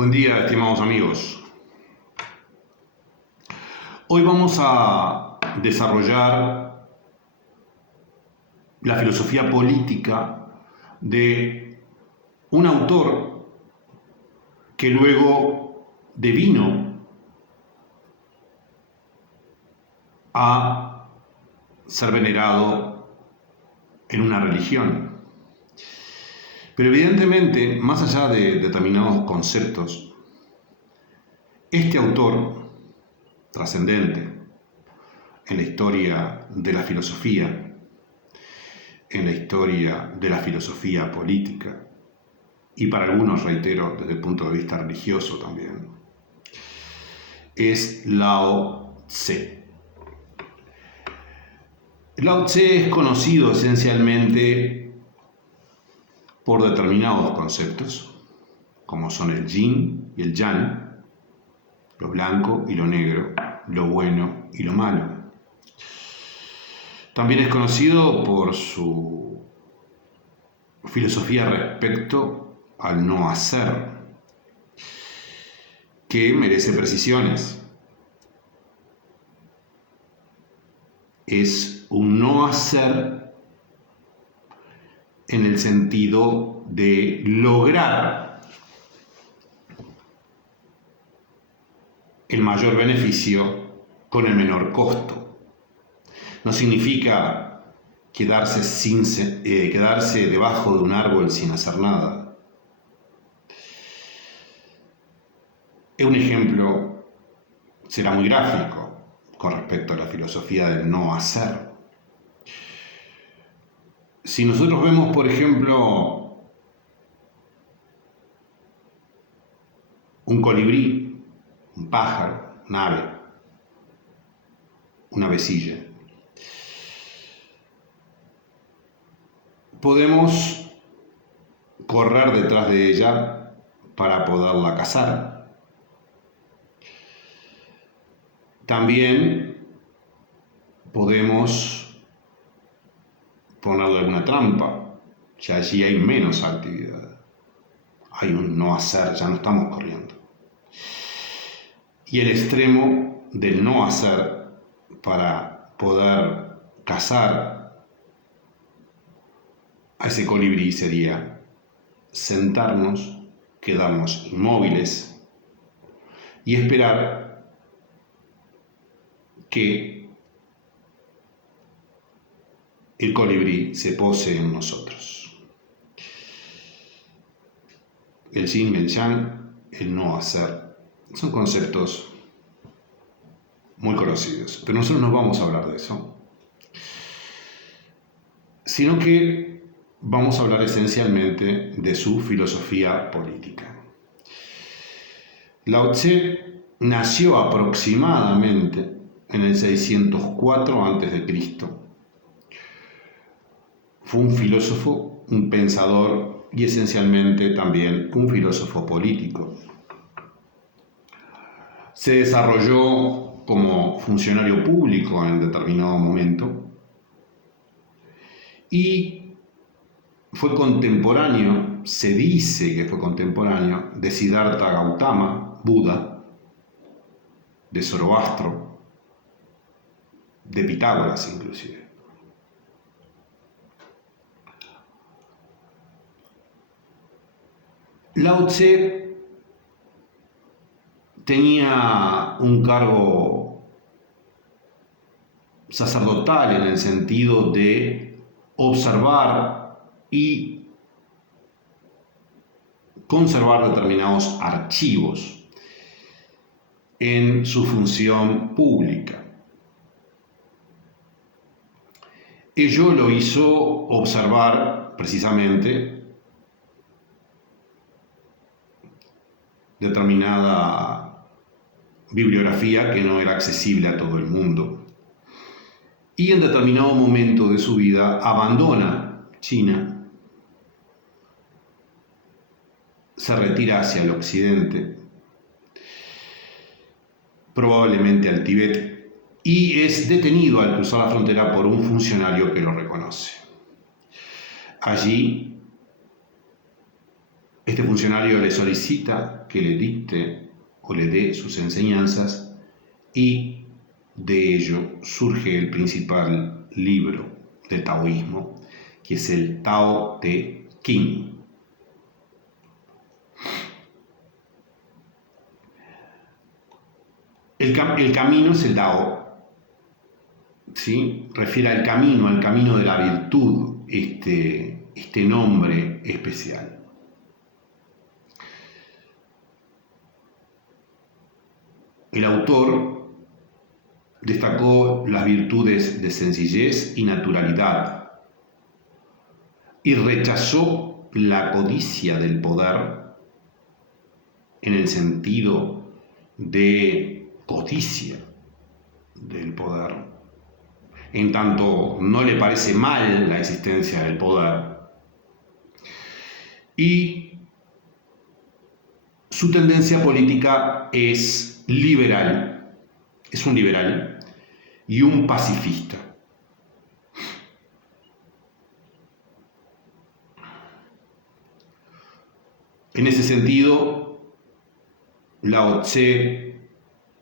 Buen día, estimados amigos. Hoy vamos a desarrollar la filosofía política de un autor que luego devino a ser venerado en una religión. Pero evidentemente, más allá de determinados conceptos, este autor trascendente en la historia de la filosofía, en la historia de la filosofía política, y para algunos, reitero, desde el punto de vista religioso también, es Lao Tse. Lao Tse es conocido esencialmente por determinados conceptos, como son el yin y el yang, lo blanco y lo negro, lo bueno y lo malo. También es conocido por su filosofía respecto al no hacer, que merece precisiones. Es un no hacer en el sentido de lograr el mayor beneficio con el menor costo. No significa quedarse debajo de un árbol sin hacer nada. Un ejemplo será muy gráfico con respecto a la filosofía del no hacer. Si nosotros vemos, por ejemplo, un colibrí, un pájaro, un ave, una avecilla, podemos correr detrás de ella para poderla cazar. También podemos ponerle alguna trampa, ya allí hay menos actividad. Hay un no hacer, ya no estamos corriendo. Y el extremo del no hacer para poder cazar a ese colibrí sería sentarnos, quedarnos inmóviles y esperar que el colibrí se pose en nosotros. El yin, el yang, el no hacer, son conceptos muy conocidos, pero nosotros no vamos a hablar de eso, sino que vamos a hablar esencialmente de su filosofía política. Lao Tse nació aproximadamente en el 604 a.C. Fue un filósofo, un pensador y esencialmente también un filósofo político. Se desarrolló como funcionario público en determinado momento y fue contemporáneo, se dice que fue contemporáneo, de Siddhartha Gautama, Buda, de Zoroastro, de Pitágoras inclusive. Lao Tse tenía un cargo sacerdotal en el sentido de observar y conservar determinados archivos en su función pública. Ello lo hizo observar precisamente determinada bibliografía que no era accesible a todo el mundo. Y en determinado momento de su vida abandona China, se retira hacia el occidente, probablemente al Tíbet, y es detenido al cruzar la frontera por un funcionario que lo reconoce. Allí este funcionario le solicita que le dicte o le dé sus enseñanzas y de ello surge el principal libro del taoísmo, que es el Tao Te Ching. El camino es el Tao, ¿sí? Refiere al camino de la virtud, este nombre especial. El autor destacó las virtudes de sencillez y naturalidad y rechazó la codicia del poder en el sentido de codicia del poder, en tanto no le parece mal la existencia del poder, y su tendencia política es liberal, es un liberal y un pacifista. En ese sentido, Lao Tse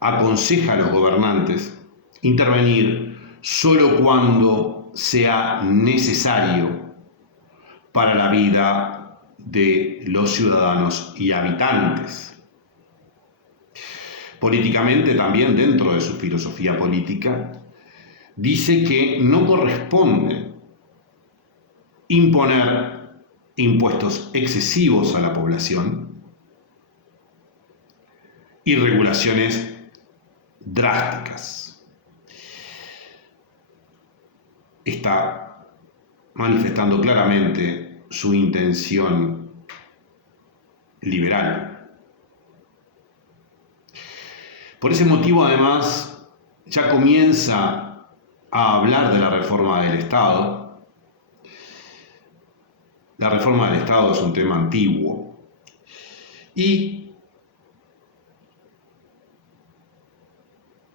aconseja a los gobernantes intervenir solo cuando sea necesario para la vida de los ciudadanos y habitantes. Políticamente, también dentro de su filosofía política, dice que no corresponde imponer impuestos excesivos a la población y regulaciones drásticas. Está manifestando claramente su intención liberal. Por ese motivo, además, ya comienza a hablar de la reforma del Estado. La reforma del Estado es un tema antiguo y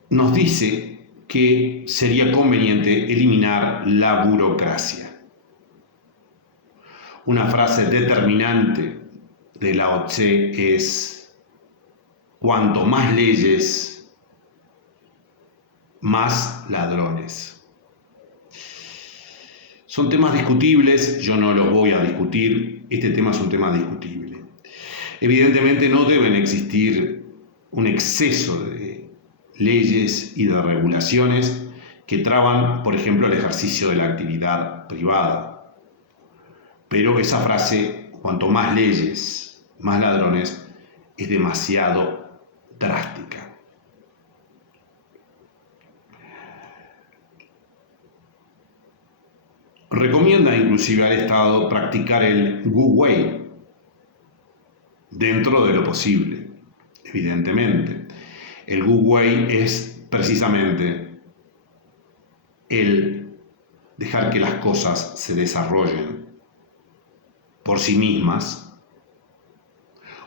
nos dice que sería conveniente eliminar la burocracia. Una frase determinante de Lao Tse es: cuanto más leyes, más ladrones. Son temas discutibles, yo no los voy a discutir, este tema es un tema discutible. Evidentemente no deben existir un exceso de leyes y de regulaciones que traban, por ejemplo, el ejercicio de la actividad privada. Pero esa frase, cuanto más leyes, más ladrones, es demasiado drástica. Recomienda inclusive al Estado practicar el Wu Wei dentro de lo posible, evidentemente. El Wu Wei es precisamente el dejar que las cosas se desarrollen por sí mismas,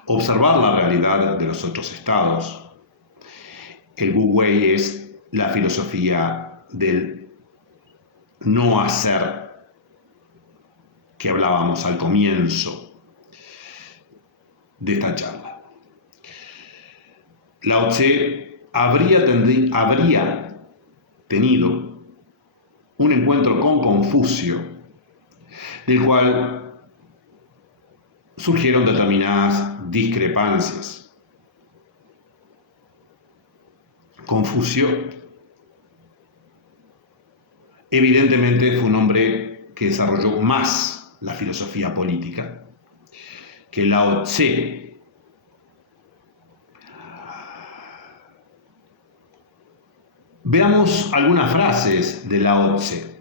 observar la realidad de los otros estados. El Wu Wei es la filosofía del no hacer que hablábamos al comienzo de esta charla. Lao Tse habría tenido un encuentro con Confucio, del cual surgieron determinadas discrepancias. Confucio evidentemente fue un hombre que desarrolló más la filosofía política que Lao Tse. Veamos algunas frases de Lao Tse.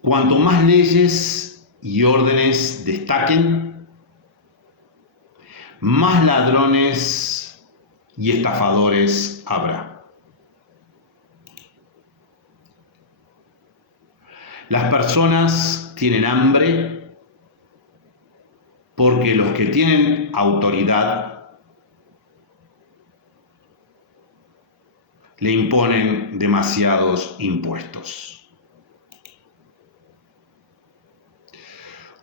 Cuanto más leyes y órdenes destaquen, más ladrones y estafadores habrá. Las personas tienen hambre porque los que tienen autoridad le imponen demasiados impuestos.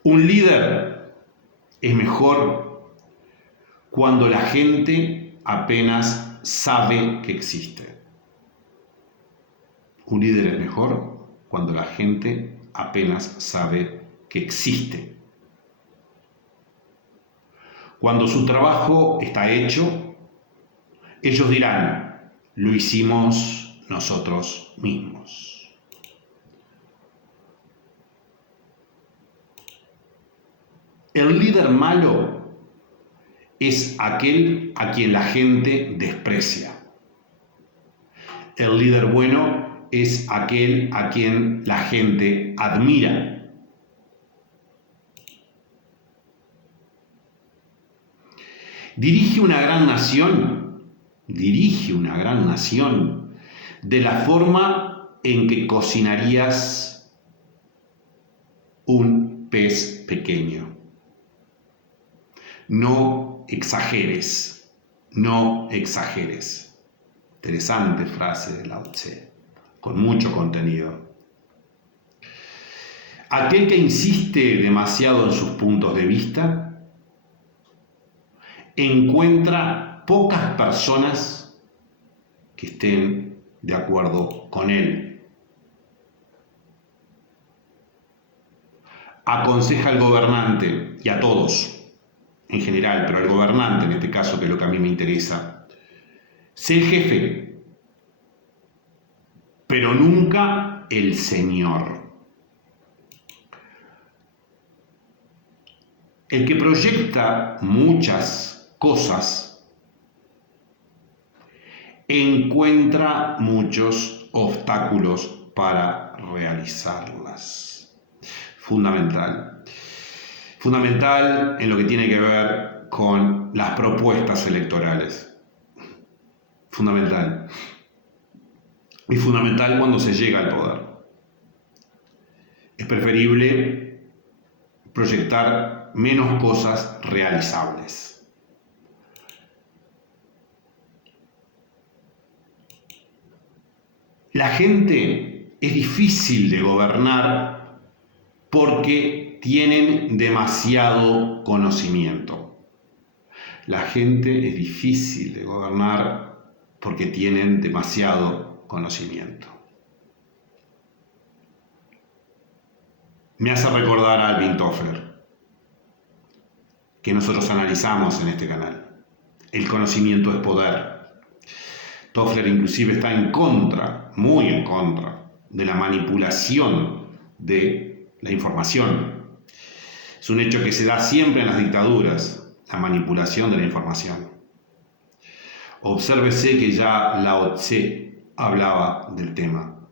Un líder es mejor cuando la gente apenas sabe que existe. Un líder es mejor cuando la gente apenas sabe que existe. Cuando su trabajo está hecho, ellos dirán, lo hicimos nosotros mismos. El líder malo es aquel a quien la gente desprecia. El líder bueno es aquel a quien la gente admira. Dirige una gran nación de la forma en que cocinarías un pez pequeño. No exageres. Interesante frase de Lao Tse, con mucho contenido. Aquel que insiste demasiado en sus puntos de vista encuentra pocas personas que estén de acuerdo con él. Aconseja al gobernante y a todos en general, pero al gobernante en este caso, que es lo que a mí me interesa. Sé el jefe, pero nunca el señor. El que proyecta muchas cosas encuentra muchos obstáculos para realizarlas. Fundamental en lo que tiene que ver con las propuestas electorales. Fundamental. Y fundamental cuando se llega al poder. Es preferible proyectar menos cosas realizables. La gente es difícil de gobernar porque tienen demasiado conocimiento. La gente es difícil de gobernar porque tienen demasiado conocimiento. Me hace recordar a Alvin Toffler, que nosotros analizamos en este canal. El conocimiento es poder. Toffler inclusive está en contra, muy en contra, de la manipulación de la información. Es un hecho que se da siempre en las dictaduras, la manipulación de la información. Obsérvese que ya Lao Tse hablaba del tema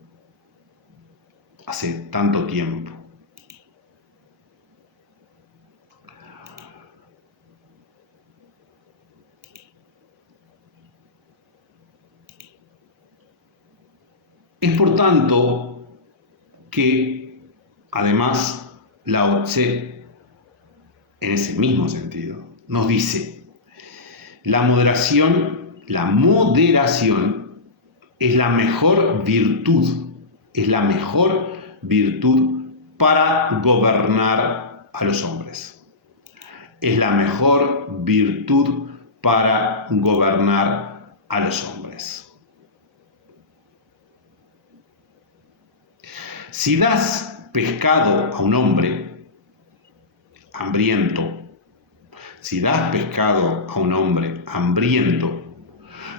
hace tanto tiempo. Es por tanto que, además, Lao Tse, en ese mismo sentido, nos dice, la moderación es la mejor virtud para gobernar a los hombres. Es la mejor virtud para gobernar a los hombres. Si das pescado a un hombre hambriento,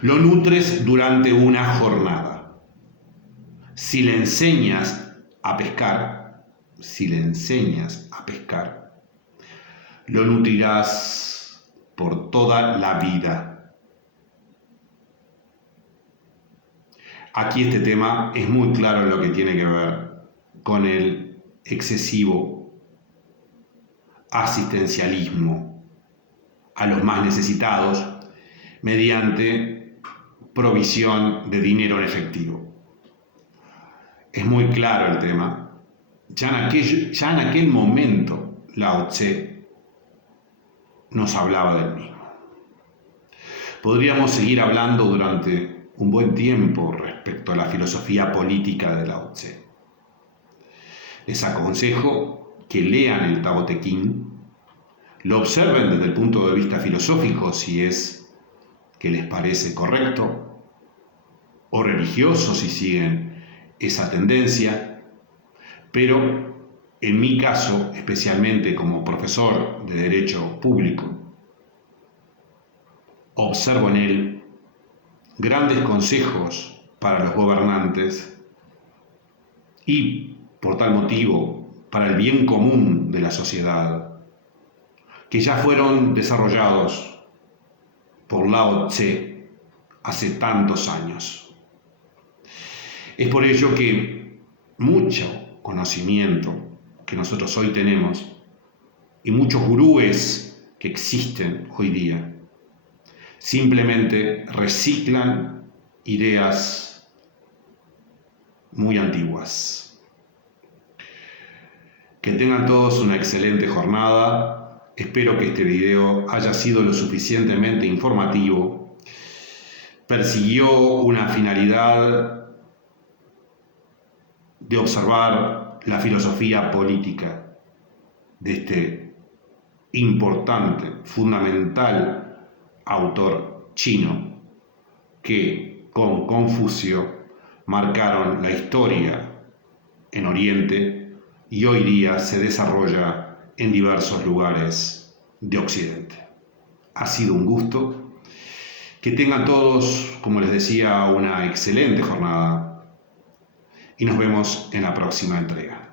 lo nutres durante una jornada. Si le enseñas a pescar, lo nutrirás por toda la vida. Aquí este tema es muy claro en lo que tiene que ver con el excesivo asistencialismo a los más necesitados mediante provisión de dinero en efectivo. Es muy claro el tema. Ya en aquel momento Lao Tse nos hablaba del mismo. Podríamos seguir hablando durante un buen tiempo respecto a la filosofía política de Lao Tse. Les aconsejo que lean el Tao Te Ching, lo observen desde el punto de vista filosófico, si es que les parece correcto, o religioso, si siguen esa tendencia, pero en mi caso, especialmente como profesor de Derecho Público, observo en él grandes consejos para los gobernantes y, por tal motivo, para el bien común de la sociedad, que ya fueron desarrollados por Lao Tse hace tantos años. Es por ello que mucho conocimiento que nosotros hoy tenemos y muchos gurúes que existen hoy día simplemente reciclan ideas muy antiguas. Que tengan todos una excelente jornada. Espero que este video haya sido lo suficientemente informativo. Persiguió una finalidad de observar la filosofía política de este importante, fundamental autor chino que con Confucio marcaron la historia en Oriente y hoy día se desarrolla en diversos lugares de Occidente. Ha sido un gusto. Que tengan todos, como les decía, una excelente jornada y nos vemos en la próxima entrega.